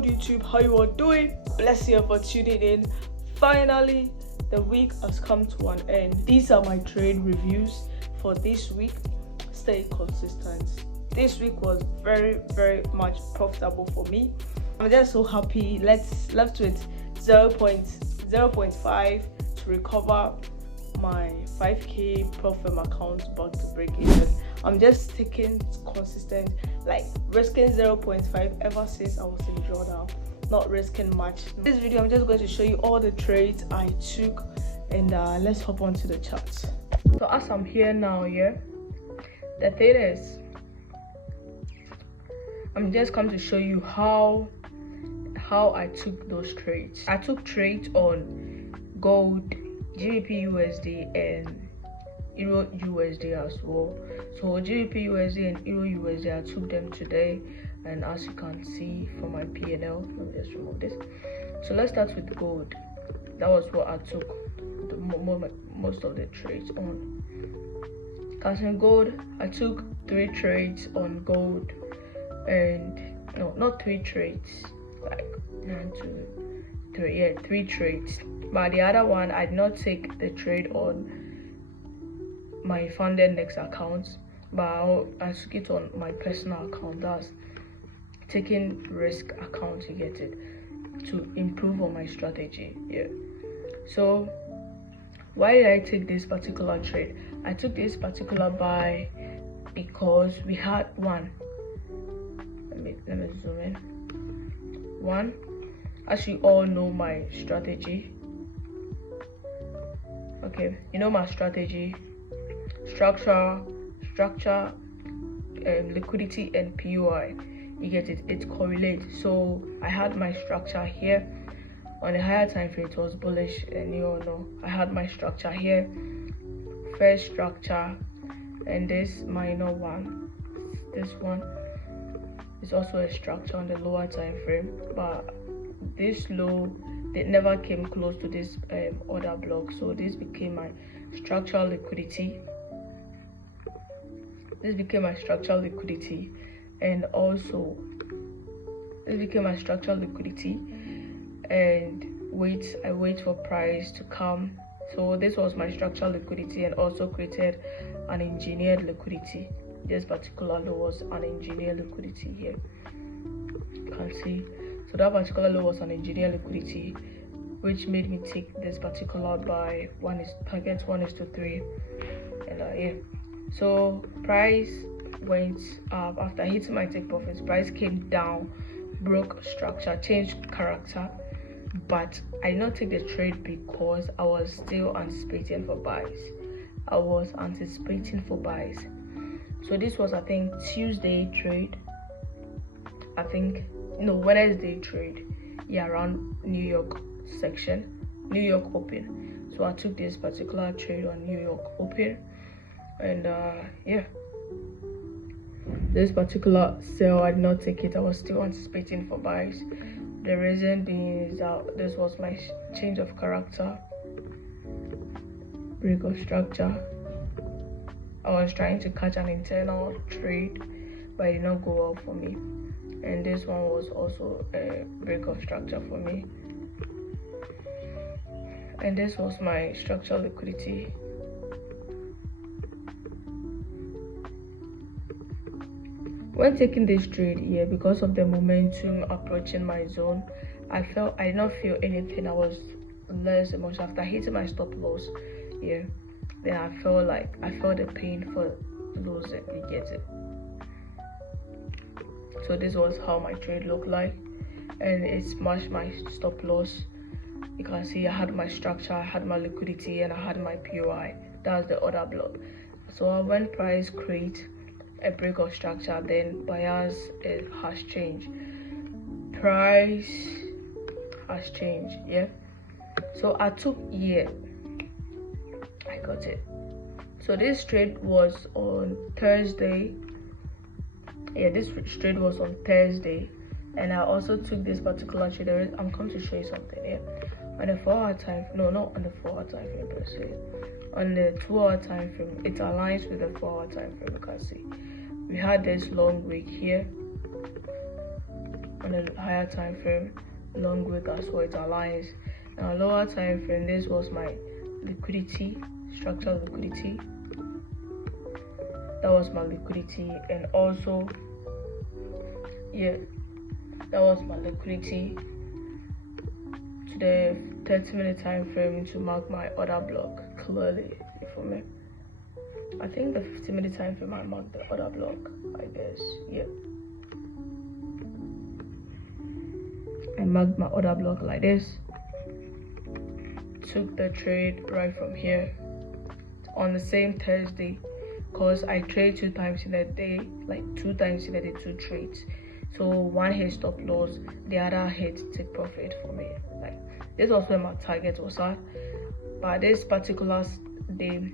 good, YouTube? How you all doing? Bless you for tuning in. Finally, the week has come to an end. These are my trade reviews for this week. Stay consistent. This week was very much profitable for me. I'm just so happy. Left with 0.5 to recover my 5k profit account back to break even. I'm just sticking consistent, like risking 0.5 ever since I was in drawdown, not risking much. In this video I'm just going to show you all the trades I took, and let's hop on to the charts. So as I'm here now, the thing is, I'm just come to show you how I took those trades. I took trades on gold, GBP USD, and Euro USD as well. So GBP USD and Euro USD, I took them today, and as you can see from my P&L, let me just remove this. So let's start with gold. That was what I took most of the trades on. Because in gold, I took 3 trades on gold, and no, not 3 trades, like 1, 2, 3, 3 trades. But the other one, I did not take the trade on my funded next account, but I took it on my personal account. That's taking risk account, you get it, to improve on my strategy. So why did I take this particular trade? I took this particular buy because we had one. Let me zoom in. One, as you all know my strategy. Okay, you know my strategy. Structure, liquidity, and PUI. You get it, it correlates. So I had my structure here. On the higher time frame, it was bullish, and you all know I had my structure here, first structure, and this minor one. This one is also a structure on the lower time frame, but this low, they never came close to this order block. So this became my structural liquidity. This became my structural liquidity, and also this became my structural liquidity. And I wait for price to come. So this was my structural liquidity, and also created an engineered liquidity. This particular low was an engineered liquidity here. You can see. So that particular low was an engineered liquidity, which made me take this particular buy. Target 1:3, and so price went up after hitting my take profits. Price came down, broke structure, changed character, but I did not take the trade because I was still anticipating for buys. So this was, I think, Tuesday trade. Wednesday trade. Around New York Open. So I took this particular trade on New York Open, and this particular sale, I did not take it. I was still anticipating for buys. The reason being is that this was my change of character, break of structure. I was trying to catch an internal trade, but it did not go well for me. And this one was also a break of structure for me. And this was my structural liquidity. When taking this trade, because of the momentum approaching my zone, I did not feel anything. I was less emotional after hitting my stop loss. Then I felt the pain for losing. You get it. So this was how my trade looked like, and it smashed my stop loss. You can see I had my structure, I had my liquidity, and I had my POI. That's the order block. So when price create a break of structure, then buyers, it has changed. Price has changed. So I took I got it. So this trade was on Thursday. This trade was on Thursday, and I also took this particular trade. I'm going to show you something on the 4-hour time. No, not on the 4-hour time frame per se. On the 2-hour time frame, it aligns with the 4-hour time frame. You can see we had this long week here. on a higher time frame, long wick as well, it aligns. Now lower time frame, this was my liquidity, structural liquidity. That was my liquidity, and also that was my liquidity to the 30-minute time frame to mark my order block clearly. For me, I think the 50-minute time frame I marked the order block, I guess. I marked my order block like this, took the trade right from here on the same Thursday, because I trade 2 times in a day, like 2 times in a day, 2 trades. So one hit stop loss, the other hit take profit for me. Like this was where my target was at. But this particular day,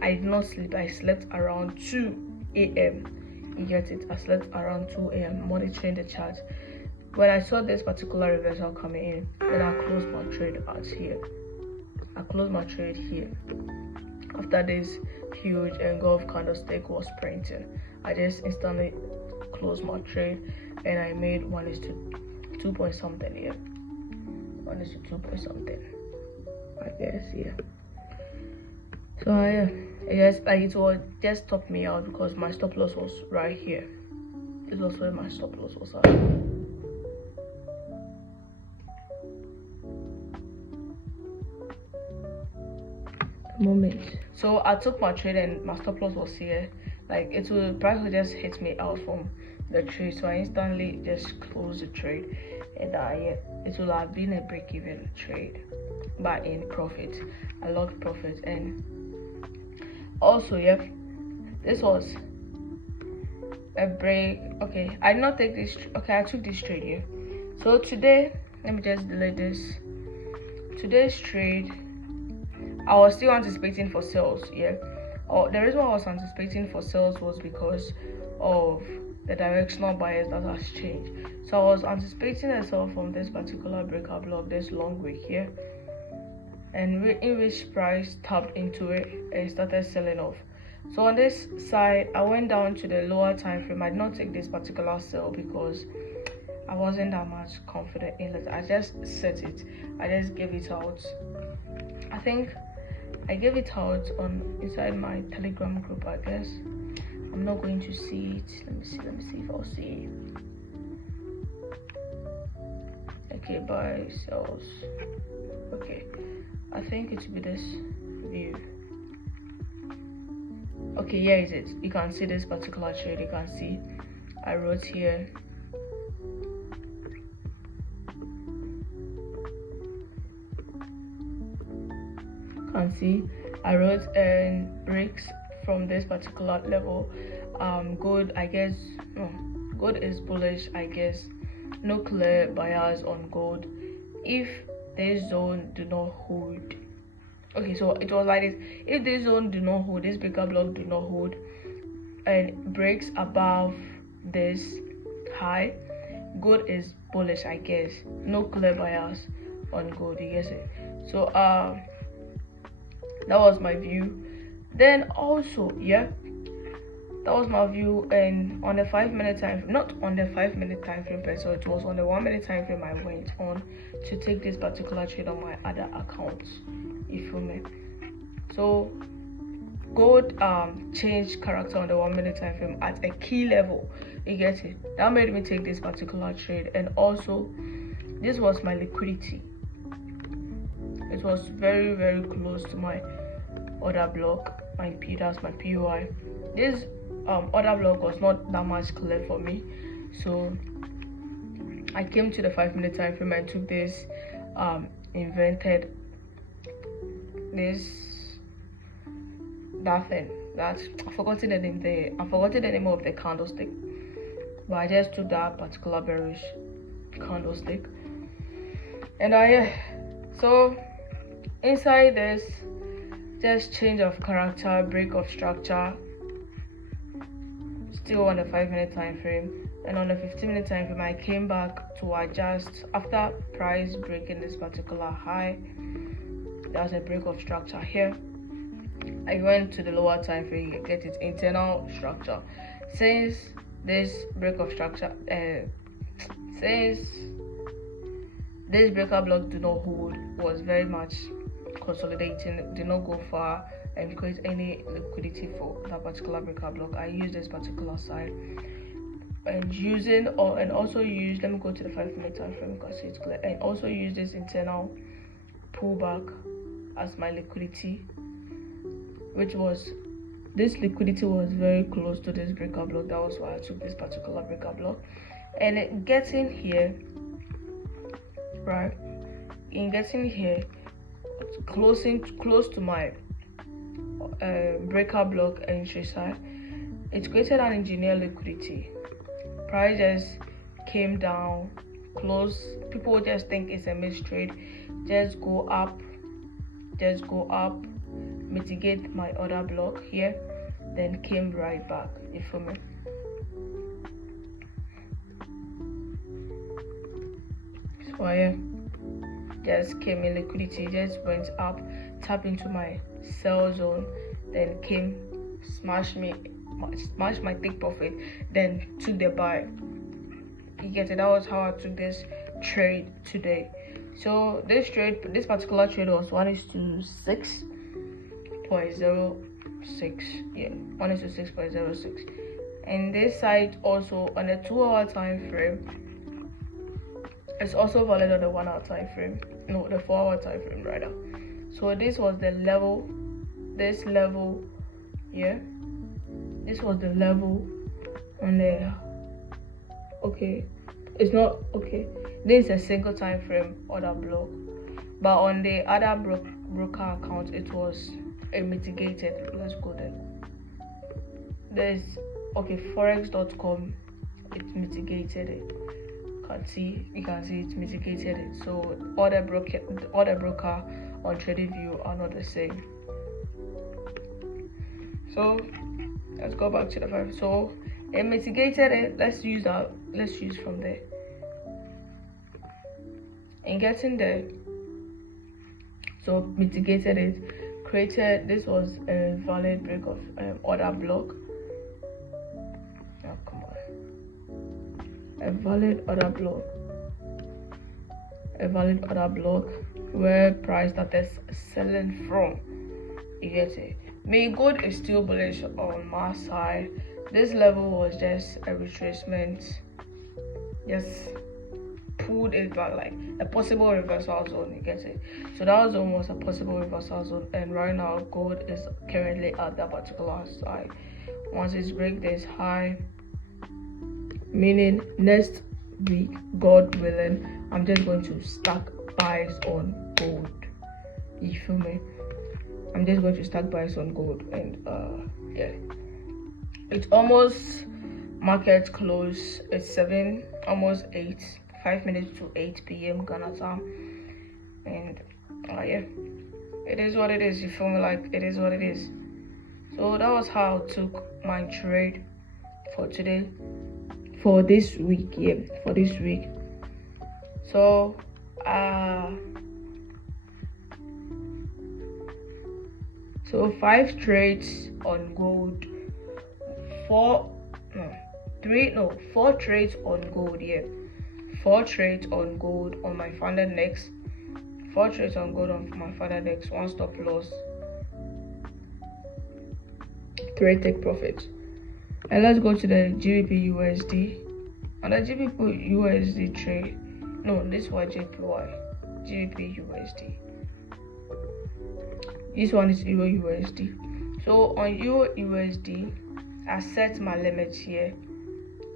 I did not sleep. I slept around 2 a.m. You get it? I slept around 2 a.m. monitoring the chart. When I saw this particular reversal coming in, then I closed my trade out here. I closed my trade here. After this huge engulf candlestick was printing, I just instantly closed my trade, and I made 1:2 point something here. 1:2 point something, I guess. So it will just stop me out because my stop loss was right here. This was where my stop loss was at. Moment. So I took my trade and my stop loss was here. Like price will just hit me out from the trade, so I instantly just closed the trade, and it will have been a break-even trade, but in profit. I locked profit, and also this was a break. Okay, I did not take this. Okay, I took this trade here. So today, let me just delete this. Today's trade, I was still anticipating for sales. The reason why I was anticipating for sales was because of the directional bias that has changed. So I was anticipating a sell from this particular breakout block, this long wick here, and in which price tapped into it and started selling off. So on this side, I went down to the lower time frame. I did not take this particular sell because I wasn't that much confident in it. I just set it. I just gave it out. I think I gave it out inside my Telegram group, I guess. I'm not going to see it. Let me see if I'll see it. Okay, buy, sells. Okay, I think it should be this view. Okay, here is it. You can see this particular trade. You can see I wrote here. Can see I wrote and breaks from this particular level. Gold, I guess. No, gold is bullish, I guess. No clear buyers on gold. If this zone do not hold, okay, so it was like this. If this zone do not hold, this breaker block do not hold, and breaks above this high, gold is bullish, I guess. No clear buyers on gold. You guess it. So that was my view. Then also that was my view. And on the 5-minute time frame, not on the 5-minute time frame so it was on the 1-minute time frame, I went on to take this particular trade on my other accounts. You feel me? So gold changed character on the 1-minute time frame at a key level. You get it? That made me take this particular trade. And also this was my liquidity. It was very, very close to my order block, my POI. This order block was not that much clear for me, so I came to the 5-minute time frame and took this invented that thing that I've forgotten the name of the candlestick, but I just took that particular bearish candlestick. And so inside this, just change of character, break of structure, still on the 5-minute time frame. And on the 15-minute time frame, I came back to adjust after price breaking this particular high. There's a break of structure here. I went to the lower time frame, you get its internal structure. Since this break of structure, Since this breaker block do not hold, was very much consolidating, did not go far and create any liquidity for that particular breaker block, I use this particular side and also use, let me go to the 5-minute time frame because it's clear, and also use this internal pullback as my liquidity, which was, this liquidity was very close to this breaker block. That was why I took this particular breaker block. And it getting here, right, in getting here, close to my breaker block entry side, it created an engineer liquidity. Price just came down, close. People just think it's a missed trade, just go up, mitigate my other block here, then came right back. You feel me? So yeah, just came in liquidity, just went up, tap into my sell zone, then came, smash my take profit, then took the buy. You get it? That was how I took this trade today. So this particular trade was 1:6.06. Yeah, 1:6.06. And this side also on a 2-hour time frame. It's also valid on the 1-hour time frame. No, the 4-hour time frame rather. So this was the level. This level, yeah. This was the level on the. Okay, it's not okay. This is a single time frame order block, but on the other broker account it was a mitigated. Let's go there. There's forex.com. It mitigated it. You can see it mitigated it. So all the broker on TradingView are not the same. So let's go back to the 5. So it mitigated it. Let's use from there. In getting there, so mitigated it, created, this was a valid break of order block. Oh, come on. A valid order block where price started selling from. You get it? May gold is still bullish on my side. This level was just a retracement, just pulled it back, like a possible reversal zone. You get it? So that was almost a possible reversal zone, and right now gold is currently at that particular side. Once it breaks this high, meaning next week, God willing, I'm just going to stack buys on gold. You feel me? I'm just going to stack buys on gold, and yeah, it's almost market close. It's 7, almost 8, 5 minutes to 8 p.m. Ghana time, and yeah, it is what it is. You feel me? Like, it is what it is. So that was how I took my trade for today, for this week. Yeah, for this week. So so 5 trades on gold, 4 trades on gold. Yeah, 4 trades on gold on my funded next, 4 trades on gold on my funded next, 1 stop loss, 3 take profits. And let's go to the GBP USD. On the GBP USD trade, no, this was JPY, GBP USD. This one is Euro USD. So on Euro USD, I set my limits here.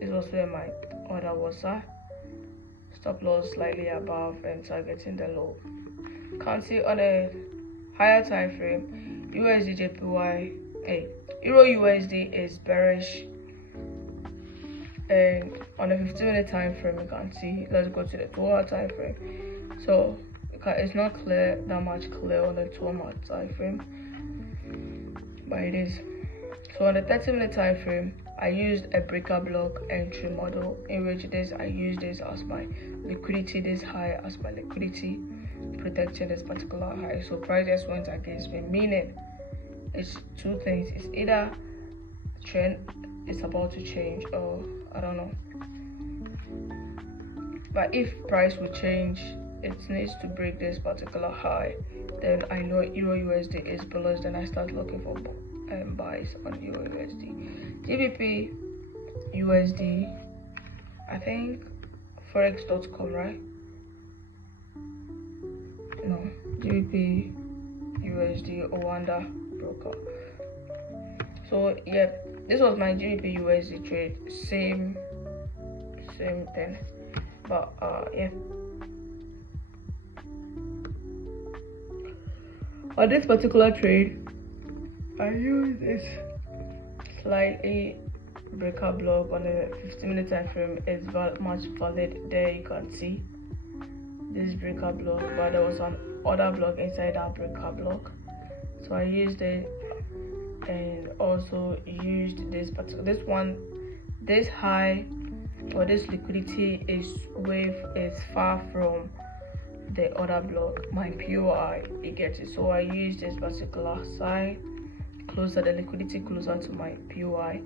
This was where my order was at. Stop loss slightly above and targeting the low. Can't see on a higher time frame, USD JPY, Euro USD is bearish. And on a 15-minute time frame, you can see. Let's go to the 2-hour time frame. So it's not clear, that much clear on the 2-hour time frame, but it is. So on the 30-minute time frame, I used a breaker block entry model, in which I used this as my liquidity, this high as my liquidity, protecting this particular high. So price just went against me, meaning it's 2 things. It's either trend is about to change, or I don't know. but if price will change, it needs to break this particular high, then I know Euro USD is bullish, then I start looking for buys on Euro USD. GBP USD, I think forex.com, right? No, GBP USD Owanda broker. So yeah, this was my GBP USD trade, same thing, but yeah, on this particular trade I use this slightly breaker block on a 15-minute time frame. It's much valid. There you can see this breaker block, but there was an other block inside that breaker block, so I used it, and also used this high, or this liquidity is far from the other block, my POI, you get it. So I used this particular side closer, the liquidity closer to my POI.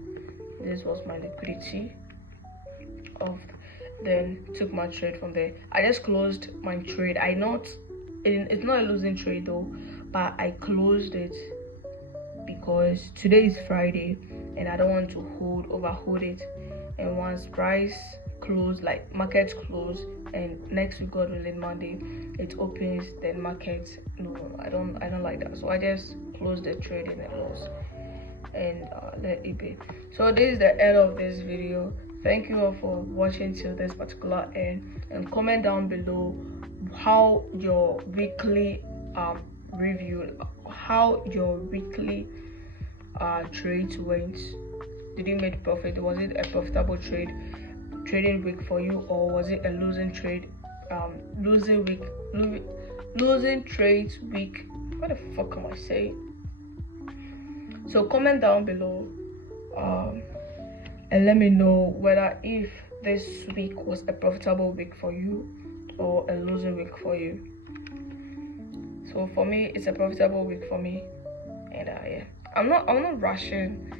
This was my liquidity of, then took my trade from there. I just closed my trade. It's not a losing trade though, but I closed it because today is Friday and I don't want to overhold it. And once price close, like markets close, and next week, God willing, Monday it opens, then markets, no, I don't like that. So I just closed the trade in a loss and let it be. So this is the end of this video. Thank you all for watching till this particular end, and comment down below how your weekly review, how your weekly trades went. Did you make profit? Was it a profitable trading week for you, or was it a losing trade, losing trades week? What the fuck am I saying? So comment down below and let me know whether if this week was a profitable week for you or a losing week for you. So for me, it's a profitable week for me, and yeah, I'm not rushing.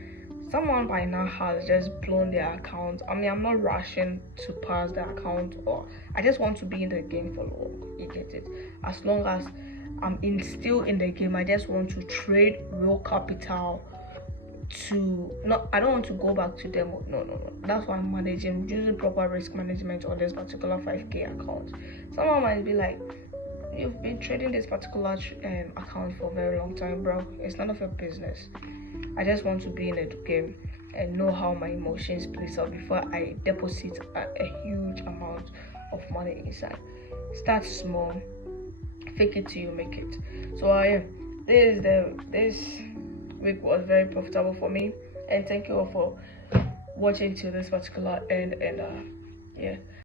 Someone by now has just blown their account. I mean, I'm not rushing to pass the account, or I just want to be in the game for long. You get it? As long as I'm still in the game, I just want to trade real capital. I don't want to go back to demo. No. That's why I'm using proper risk management on this particular 5K account. Someone might be like, you've been trading this particular account for a very long time, bro. It's none of your business. I just want to be in the game and know how my emotions plays out before I deposit a huge amount of money inside. Start small, fake it till you make it. So this week was very profitable for me, and thank you all for watching till this particular end, and yeah.